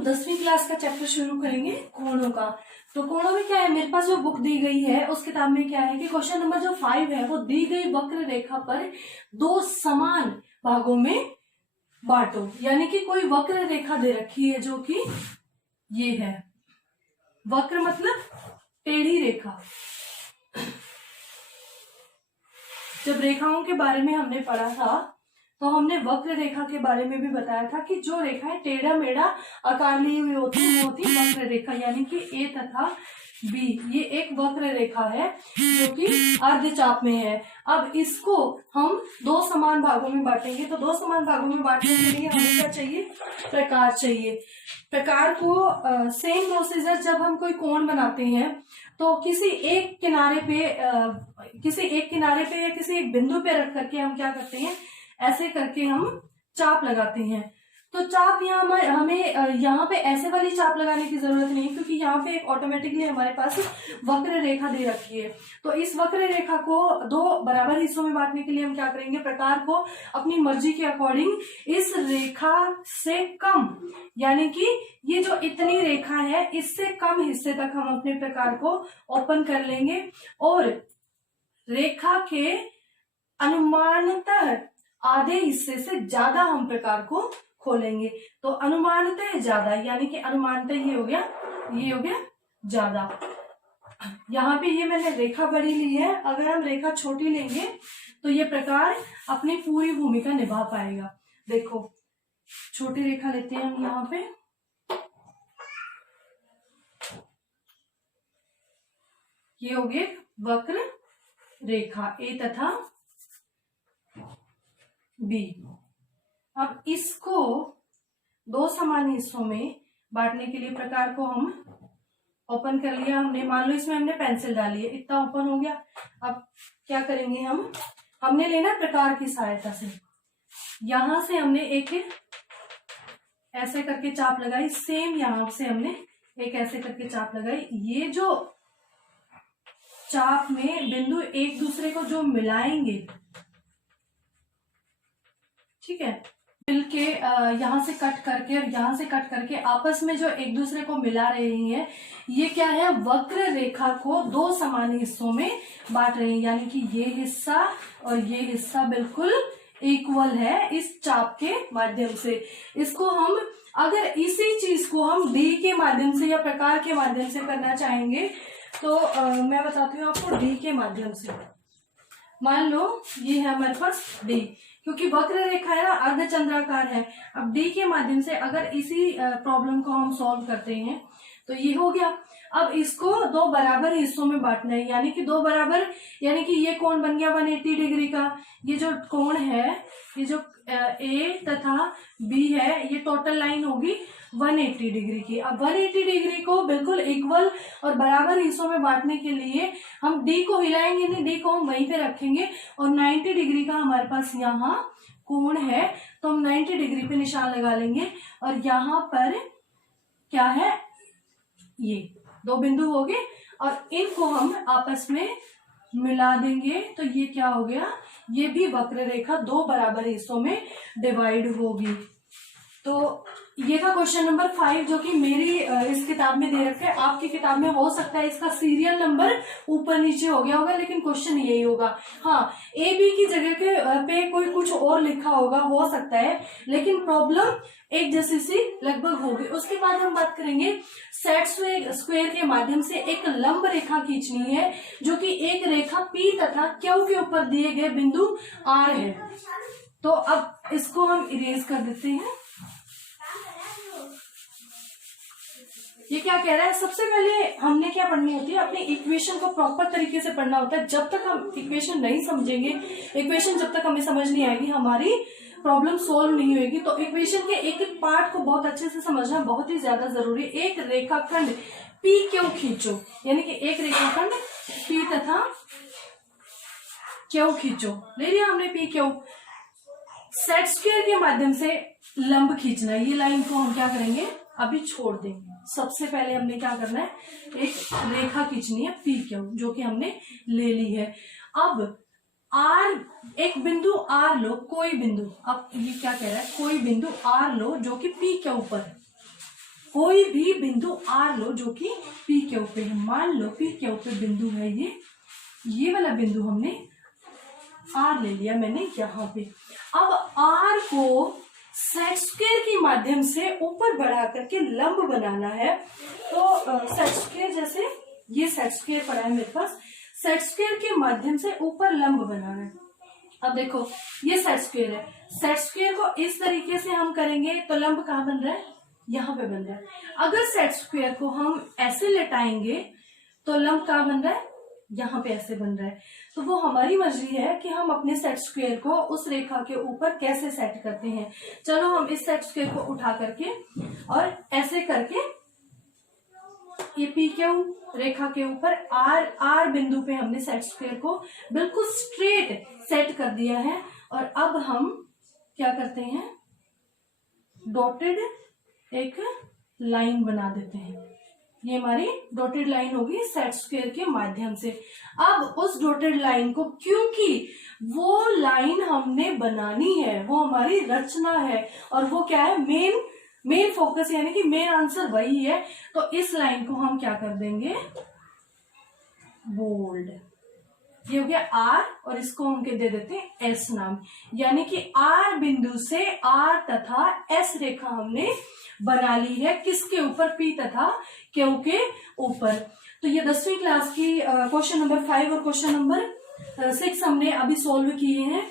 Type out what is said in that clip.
10वीं क्लास का चैप्टर शुरू करेंगे कोणों का। तो कोणों में क्या है, मेरे पास जो बुक दी गई है उस किताब में क्या है कि क्वेश्चन नंबर जो 5 है वो दी गई वक्र रेखा पर दो समान भागों में बांटो। यानी कि कोई वक्र रेखा दे रखी है जो कि ये है, वक्र मतलब टेढ़ी रेखा। जब रेखाओं के बारे में हमने पढ़ा था तो हमने वक्र रेखा के बारे में भी बताया था कि जो रेखाएं टेढ़ा मेढ़ा आकार लिए हुए होती है वो होती वक्र रेखा। यानी कि ए तथा बी ये एक वक्र रेखा है जो कि अर्धचाप में है। अब इसको हम दो समान भागों में बांटेंगे। तो दो समान भागों में बांटने के लिए हमें क्या चाहिए, प्रकार चाहिए। प्रकार को सेम प्रोसीजर जब हम कोई कोण बनाते हैं तो किसी एक किनारे पे या किसी एक बिंदु पे रख करके हम क्या करते हैं, ऐसे करके हम चाप लगाते हैं। तो चाप हमें यहाँ पे ऐसे वाली चाप लगाने की जरूरत नहीं, क्योंकि यहाँ पे एक ऑटोमेटिकली हमारे पास वक्र रेखा दे रखी है। तो इस वक्र रेखा को दो बराबर हिस्सों में बांटने के लिए हम क्या करेंगे, प्रकार को अपनी मर्जी के अकॉर्डिंग इस रेखा से कम, यानी कि ये जो इतनी रेखा है इससे कम हिस्से तक हम अपने प्रकार को ओपन कर लेंगे और रेखा के अनुमानतः आधे हिस्से से ज्यादा हम प्रकार को खोलेंगे। तो अनुमानतः ज्यादा, यानी कि अनुमानतः ये हो गया ज्यादा। यहाँ पे ये मैंने रेखा बड़ी ली है, अगर हम रेखा छोटी लेंगे तो ये प्रकार अपनी पूरी भूमिका निभा पाएगा। देखो छोटी रेखा लेते हैं हम यहाँ पे, ये हो गई वक्र रेखा ए तथा बी। अब इसको दो समान हिस्सों में बांटने के लिए प्रकार को हम ओपन कर लिया हमने। मान लो इसमें हमने पेंसिल डाली है, इतना ओपन हो गया। अब क्या करेंगे, हमने लेना प्रकार की सहायता से, यहां से हमने एक ऐसे करके चाप लगाई, सेम यहां से हमने एक ऐसे करके चाप लगाई। ये जो चाप में बिंदु एक दूसरे को जो मिलाएंगे, ठीक है, मिलके यहाँ से कट करके और यहाँ से कट करके आपस में जो एक दूसरे को मिला रही हैं, ये क्या है, वक्र रेखा को दो समान हिस्सों में बांट रही हैं। यानी कि ये हिस्सा और ये हिस्सा बिल्कुल इक्वल है इस चाप के माध्यम से। इसको हम अगर इसी चीज को हम डी के माध्यम से या प्रकार के माध्यम से करना चाहेंगे तो मैं बताती हूँ आपको। डी के माध्यम से मान लो ये है हमारे पास डी, क्योंकि वक्र रेखा है ना, अर्धचंद्राकार है। अब डी के माध्यम से अगर इसी प्रॉब्लम को हम सॉल्व करते हैं तो ये हो गया। अब इसको दो बराबर हिस्सों में बांटना है, यानी कि दो बराबर, यानी कि ये कोण बन गया 180 डिग्री का। ये जो कोण है, ये जो ए तथा बी है, ये टोटल लाइन होगी 180 डिग्री की। अब 180 डिग्री को बिल्कुल इक्वल और बराबर हिस्सों में बांटने के लिए हम डी को हिलाएंगे नहीं, डी को हम वहीं पे रखेंगे और 90 डिग्री का हमारे पास यहाँ कोण है तो हम 90 डिग्री पे निशान लगा लेंगे। और यहाँ पर क्या है, ये दो बिंदु हो गए और इनको हम आपस में मिला देंगे। तो ये क्या हो गया, ये भी वक्र रेखा दो बराबर हिस्सों में डिवाइड होगी। तो ये था क्वेश्चन नंबर 5 जो कि मेरी इस किताब में दे रखा है। आपकी किताब में हो सकता है इसका सीरियल नंबर ऊपर नीचे हो गया होगा, लेकिन क्वेश्चन यही होगा। हाँ, ए बी की जगह के पे कोई कुछ और लिखा होगा, हो सकता है, लेकिन प्रॉब्लम एक जैसी सी लगभग होगी। उसके बाद हम बात करेंगे सेट स्क्वायर के माध्यम से एक लंब रेखा खींचनी है जो कि एक रेखा पी तथा क्यू के ऊपर दिए गए बिंदु आर है। तो अब इसको हम इरेज कर देते हैं। ये क्या कह रहा है, सबसे पहले हमने क्या पढ़नी होती है, अपनी इक्वेशन को प्रॉपर तरीके से पढ़ना होता है। जब तक हम इक्वेशन नहीं समझेंगे, इक्वेशन जब तक हमें समझ नहीं आएगी, हमारी प्रॉब्लम सोल्व नहीं होगी। तो इक्वेशन के एक एक पार्ट को बहुत अच्छे से समझना बहुत ही ज्यादा जरूरी है। एक रेखाखंड पी क्यू खींचो, यानी कि एक रेखाखंड पी तथा क्यू खींचो, ले लिया हमने पी क्यू। सेट स्क्वायर के माध्यम से लंब खींचना है, ये लाइन को हम क्या करेंगे, अभी छोड़ देंगे। सबसे पहले हमने क्या करना है, एक रेखा खींचनी है पी क्यू, जो कि हमने ले ली है। अब आर, एक बिंदु आर लो, कोई बिंदु, अब ये क्या कह रहा है, कोई बिंदु आर लो जो कि पी के ऊपर है। कोई भी बिंदु आर लो जो कि पी क्यू पे है। मान लो पी क्यू पे बिंदु है ये वाला बिंदु हमने आर ले लिया मैंने यहाँ पे। अब आर को सेट स्क्वायर के माध्यम से ऊपर बढ़ा करके लंब बनाना है। तो सेट स्क्वायर, जैसे ये सेट स्क्वायर पड़ा है मेरे पास, सेट स्क्वायर के माध्यम से ऊपर लंब बनाना है। अब देखो ये सेट स्क्वायर है, सेट स्क्वायर को इस तरीके से हम करेंगे तो लंब कहाँ बन रहा है, यहाँ पे बन रहा है। अगर सेट स्क्वायर को हम ऐसे लेटाएंगे तो लंब कहाँ बन रहा है, यहाँ पे ऐसे बन रहा है। तो वो हमारी मर्जी है कि हम अपने सेट स्क्वायर को उस रेखा के ऊपर कैसे सेट करते हैं। चलो हम इस सेट स्क्वायर को उठा करके और ऐसे करके ये पी क्यू रेखा के ऊपर आर बिंदु पे हमने सेट स्क्वायर को बिल्कुल स्ट्रेट सेट कर दिया है। और अब हम क्या करते हैं, डॉटेड एक लाइन बना देते हैं। ये हमारी डॉटेड लाइन होगी सेट स्क्वायर के माध्यम से। अब उस डॉटेड लाइन को, क्योंकि वो लाइन हमने बनानी है, वो हमारी रचना है और वो क्या है, मेन फोकस, यानी कि मेन आंसर वही है। तो इस लाइन को हम क्या कर देंगे, बोल्ड। ये हो गया आर और इसको हम क्या दे देते हैं, एस नाम। यानी कि आर बिंदु से आर तथा एस रेखा हमने बना ली है। किसके ऊपर, पी तथा क्यू के ऊपर। तो ये 10वीं क्लास की क्वेश्चन नंबर 5 और क्वेश्चन नंबर 6 हमने अभी सॉल्व किए हैं।